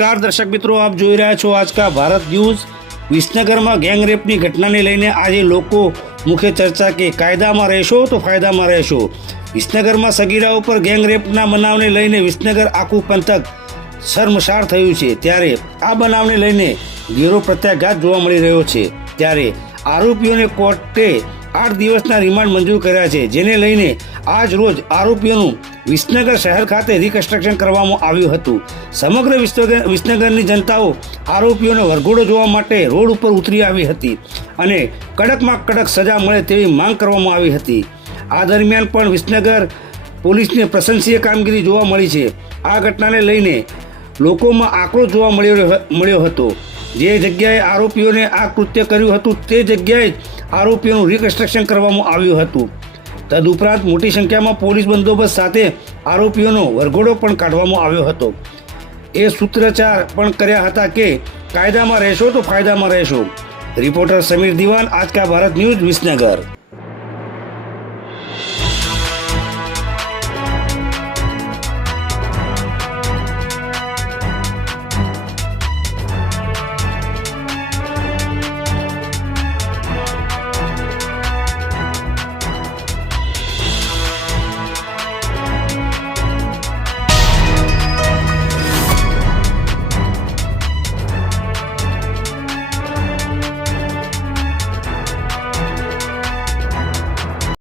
નમસ્કાર, દર્શક મિત્રો, આપ જોઈ રહ્યા છો આજકા ભારત ન્યૂઝ. વિસનગરમાં ગેંગરેપની ઘટનાને લઈને આજે લોકો મુખ્ય ચર્ચા કે કાયદામાં રહેશો તો ફાયદામાં રહેશો. વિસનગરમાં સગીરા ઉપર ગેંગરેપના બનાવને લઈને વિસનગર આખું પંથક શર્મસાર થયું છે. ત્યારે આ બનાવને લઈને ઘેરો પ્રત્યાઘાત જોવા મળી રહ્યો છે. ત્યારે આરોપીઓને કોર્ટે આઠ દિવસના રિમાન્ડ મંજૂર કર્યા છે, જેને લઈને આજ રોજ આરોપીઓનું વિસનગર શહેર ખાતે રિકન્સ્ટ્રક્શન કરવામાં આવ્યું હતું. સમગ્ર વિસનગર, વિસનગરની જનતાઓ આરોપીઓને વરઘોડો જોવા માટે રોડ ઉપર ઉતરી આવી હતી અને કડકમાં કડક સજા મળે તેવી માંગ કરવામાં આવી હતી. આ દરમિયાન પણ વિસનગર પોલીસને પ્રશંસીય કામગીરી જોવા મળી છે. આ ઘટનાને લઈને લોકોમાં આક્રોશ જોવા મળ્યો મળ્યો હતો. જે જગ્યાએ આરોપીઓને આ કૃત્ય કર્યું હતું તે જગ્યાએ જ આરોપીઓનું રિકન્સ્ટ્રક્શન કરવામાં આવ્યું હતું. તદુપરાંત મોટી સંખ્યામાં પોલીસ બંદોબસ્ત સાથે આરોપીઓનો વરઘોડો પણ કાઢવામાં આવ્યો હતો. એ સૂત્રચાર પણ કર્યા હતા કે કાયદામાં રહેશો તો ફાયદામાં રહેશો. રિપોર્ટર સમીર દિવાન આજકા ભારત ન્યૂઝ વિસનગર.